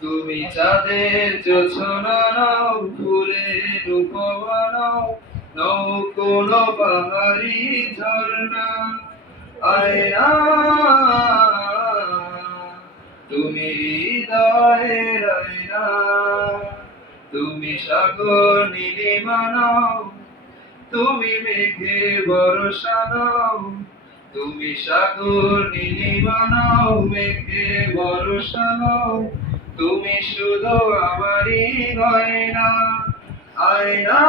তুমি চাঁদের জোছনা নাও, ফুলের উপমা নাও, নও কোনো পাহাড়ি ঝর্ণা। আয়না তুমি হৃদয়ের আয়না, তুমি সাগর নীলিমা নাও, তুমি মেঘে বর্ষা নাও, তুমি সাগর নীলিমা নাও, মেঘে বর্ষা নাও, তুমি শুধু আমারই গয়না। আয়না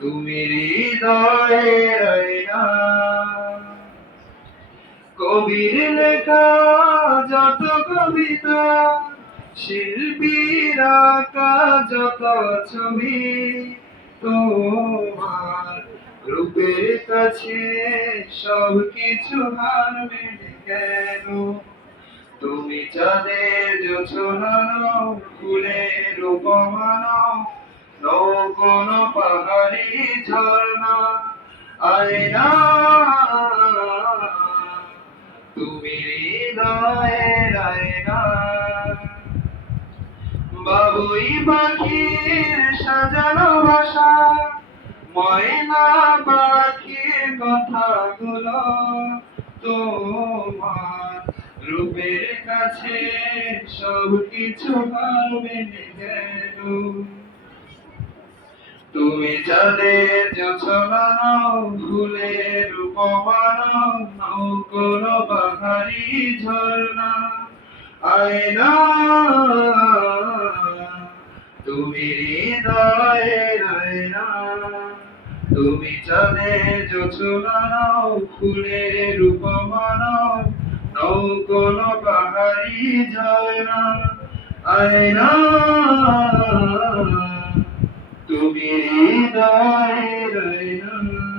তুমি হৃদয়ের আয়না। কবির লেখা যত কবিতা, শিল্পীর আঁকা যত ছবি, তোমার রূপের কাছে সব কিছু হার মেনে গেল। তুমি চাঁদের জোছনা নাও, ফুলের উপমা নাও, নও কোনো পাহাড়ি ঝর্ণা। আয়না তুমি হৃদয়ের আয়না। বাবুই পাখির সাজানো ভাষা, ময়না পাখির কথাগুলো, তোমার রূপের কাছে সব কিছু হার মেনে গেল। তুমি চাঁদের জোছনা নাও, ফুলের উপমা নাও, নও কোনো পাহাড়ি ঝর্ণা। আয়না তুমি হৃদয়ের আয়না। তুমি চাঁদের জোছনা নাও, ফুলের উপমা নাও, নও কোনো পাহাড়ি ঝর্ণা। আয়না তুমি হৃদয়ের আয়না।